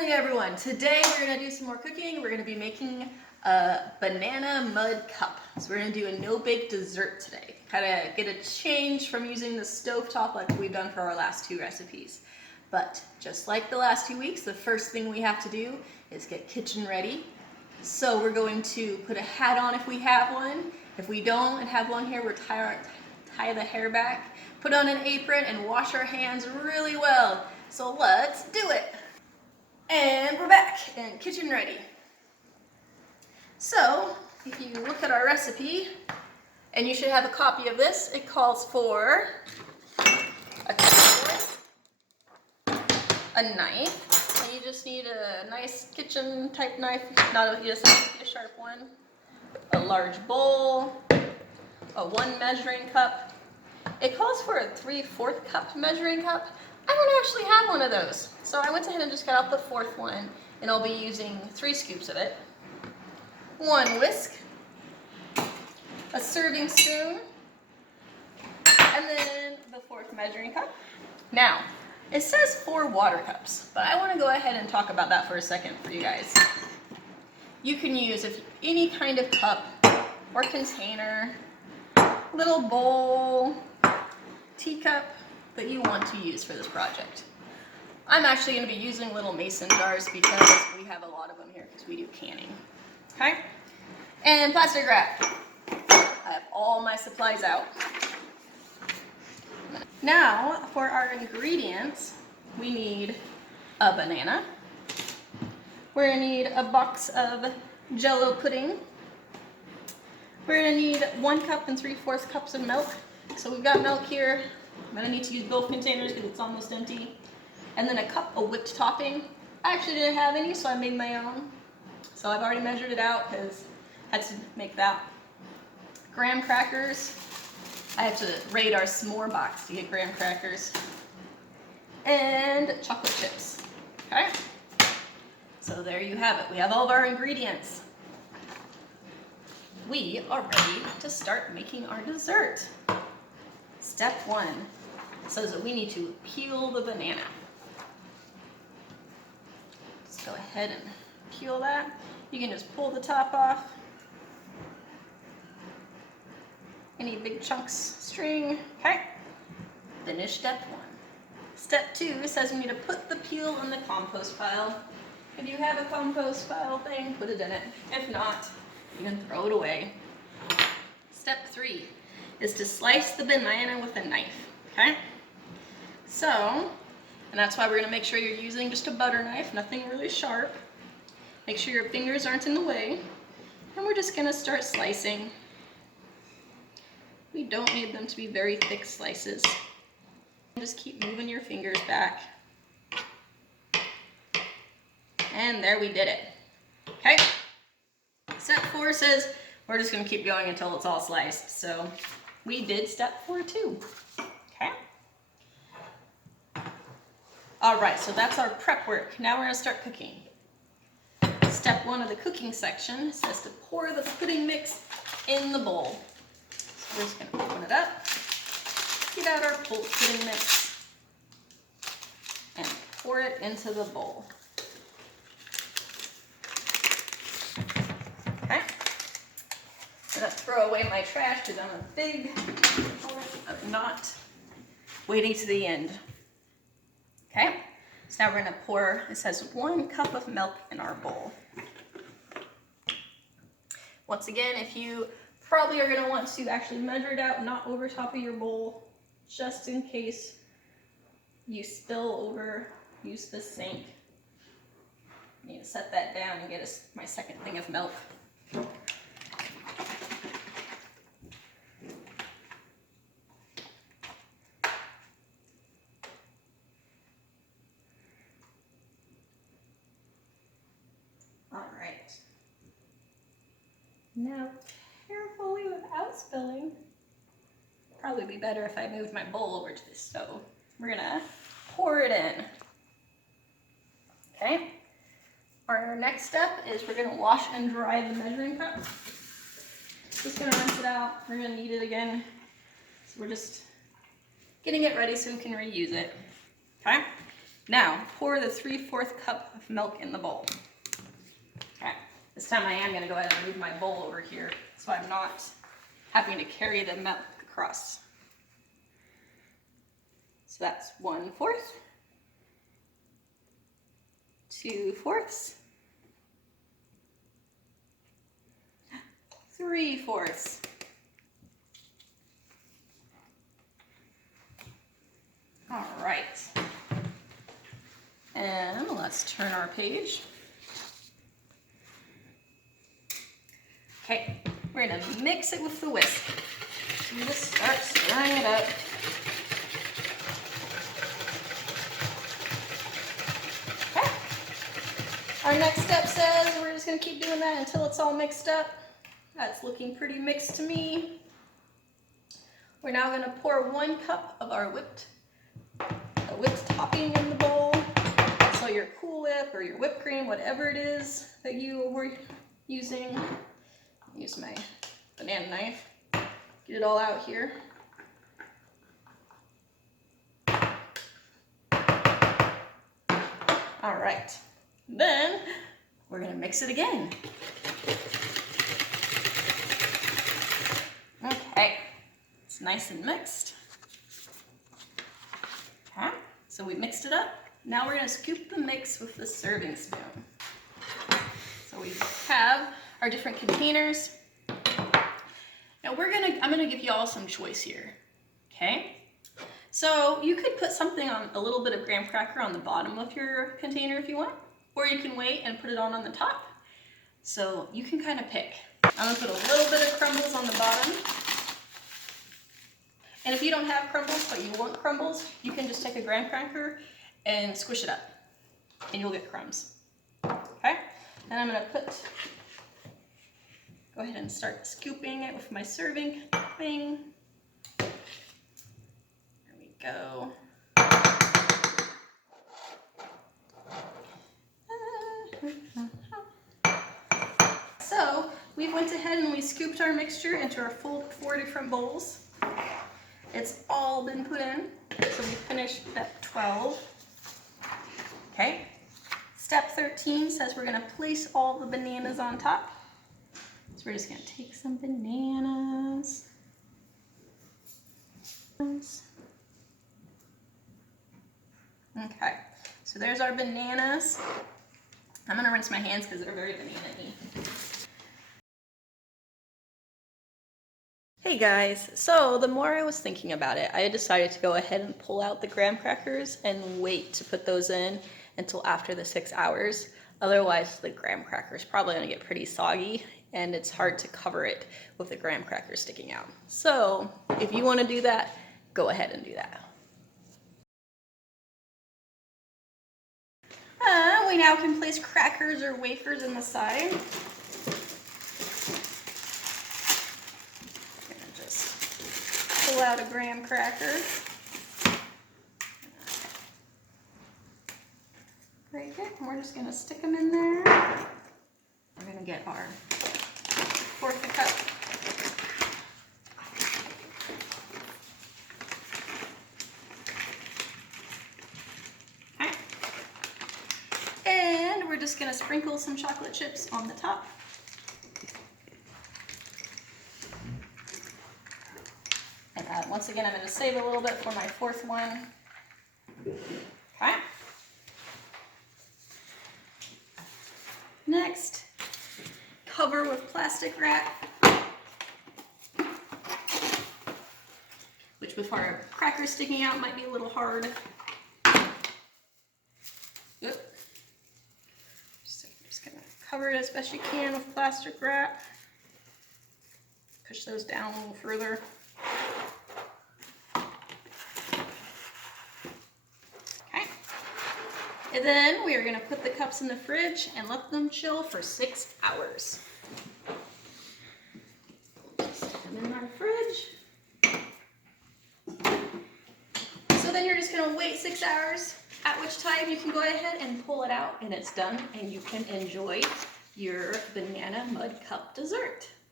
morning, everyone. Today we're going to do some more cooking. We're going to be making a banana mud cup. So we're going to do a no-bake dessert today. Kind of get a change from using the stovetop like we've done for our last two recipes. But just like the last 2 weeks, the first thing we have to do is get kitchen ready. So we're going to put a hat on if we have one. If we don't have long hair, we'll tie the hair back, put on an apron, and wash our hands really well. So let's do it. And we're back and kitchen ready. So if you look at our recipe, and you should have a copy of this, it calls for a cutting board, a knife, and you just need a nice kitchen type knife, you just need a sharp one, a large bowl, a 1 measuring cup. It calls for a 3/4 cup measuring cup. I don't actually have one of those, so I went ahead and just got out the 4th one, and I'll be using 3 scoops of it. 1 whisk, a serving spoon, and then the 4th measuring cup. Now, it says 4 water cups, but I want to go ahead and talk about that for a second for you guys. You can use any kind of cup or container, little bowl, teacup that you want to use for this project. I'm actually going to be using little mason jars because we have a lot of them here because we do canning. Okay? And plastic wrap. I have all my supplies out. Now, for our ingredients, we need a banana. We're going to need a box of Jell-O pudding. We're going to need 1 cup and 3/4 cups of milk. So we've got milk here. I'm going to need to use both containers because it's almost empty. And then a cup of whipped topping. I actually didn't have any, so I made my own. So I've already measured it out because I had to make that. Graham crackers. I have to raid our s'more box to get graham crackers. And chocolate chips. Okay? So there you have it. We have all of our ingredients. We are ready to start making our dessert. Step 1 says that we need to peel the banana. Let's go ahead and peel that. You can just pull the top off. Any big chunks, string, okay? Finish step 1. Step 2 says we need to put the peel in the compost pile. If you have a compost pile thing, put it in it. If not, you can throw it away. Step 3 is to slice the banana with a knife, okay? So, and that's why we're gonna make sure you're using just a butter knife, nothing really sharp. Make sure your fingers aren't in the way. And we're just gonna start slicing. We don't need them to be very thick slices. Just keep moving your fingers back. And there we did it, okay? Step 4 says we're just gonna keep going until it's all sliced. So we did step 4 too, okay? All right, so that's our prep work. Now we're gonna start cooking. Step 1 of the cooking section says to pour the pudding mix in the bowl. So we're just gonna open it up, get out our pudding mix, and pour it into the bowl. Okay? I'm gonna throw away my trash because I'm a big proponent of not waiting to the end. Okay? So now we're gonna pour, it says 1 cup of milk in our bowl. Once again, if you probably are gonna want to actually measure it out, not over top of your bowl, just in case you spill over, use the sink. I need to set that down and get my second thing of milk. All right. Now, carefully without spilling. Probably be better if I moved my bowl over to the stove. We're gonna pour it in. Okay? Our next step is we're gonna wash and dry the measuring cup. Just gonna rinse it out. We're gonna need it again. So we're just getting it ready so we can reuse it. Okay? Now, pour the 3/4 cup of milk in the bowl. Okay, this time I am gonna go ahead and move my bowl over here so I'm not having to carry the milk across. So that's 1/4, 2/4, 3/4. All right. And let's turn our page. Okay, we're gonna mix it with the whisk. So we just start stirring it up. Okay. Our next step says we're just gonna keep doing that until it's all mixed up. That's looking pretty mixed to me. We're now gonna pour 1 cup of our whipped topping in the bowl. So your Cool Whip or your whipped cream, whatever it is that you were using. Use my banana knife. Get it all out here. All right. Then we're gonna mix it again. Okay, it's nice and mixed. Okay, so we mixed it up. Now we're gonna scoop the mix with the serving spoon. So we have our different containers. Now I'm gonna give you all some choice here, okay? So you could put something on, a little bit of graham cracker on the bottom of your container if you want, or you can wait and put it on the top. So you can kind of pick. I'm gonna put a little bit of crumbles on the bottom. And if you don't have crumbles, but you want crumbles, you can just take a graham cracker and squish it up, and you'll get crumbs. Okay? And I'm gonna go ahead and start scooping it with my serving thing. There we go. So we went ahead and we scooped our mixture into our full 4 different bowls. It's all been put in, so we finished step 12. Okay, step 13 says we're gonna place all the bananas on top. So we're just gonna take some bananas. Okay, so there's our bananas. I'm gonna rinse my hands because they're very banana-y. Hey guys, so the more I was thinking about it, I decided to go ahead and pull out the graham crackers and wait to put those in until after the 6 hours. Otherwise, the graham cracker is probably gonna get pretty soggy and it's hard to cover it with the graham crackers sticking out. So if you wanna do that, go ahead and do that. We now can place crackers or wafers in the side. Pull out a graham cracker. Very good. And we're just going to stick them in there. We're going to get our 1/4 cup. Okay. And we're just going to sprinkle some chocolate chips on the top. Once again, I'm going to save a little bit for my 4th one. Okay. Next, cover with plastic wrap, which with our crackers sticking out might be a little hard. Oop. So I'm just going to cover it as best you can with plastic wrap. Push those down a little further. And then we are going to put the cups in the fridge and let them chill for 6 hours. Set them in our fridge. So then you're just going to wait 6 hours, at which time you can go ahead and pull it out and it's done and you can enjoy your banana mud cup dessert.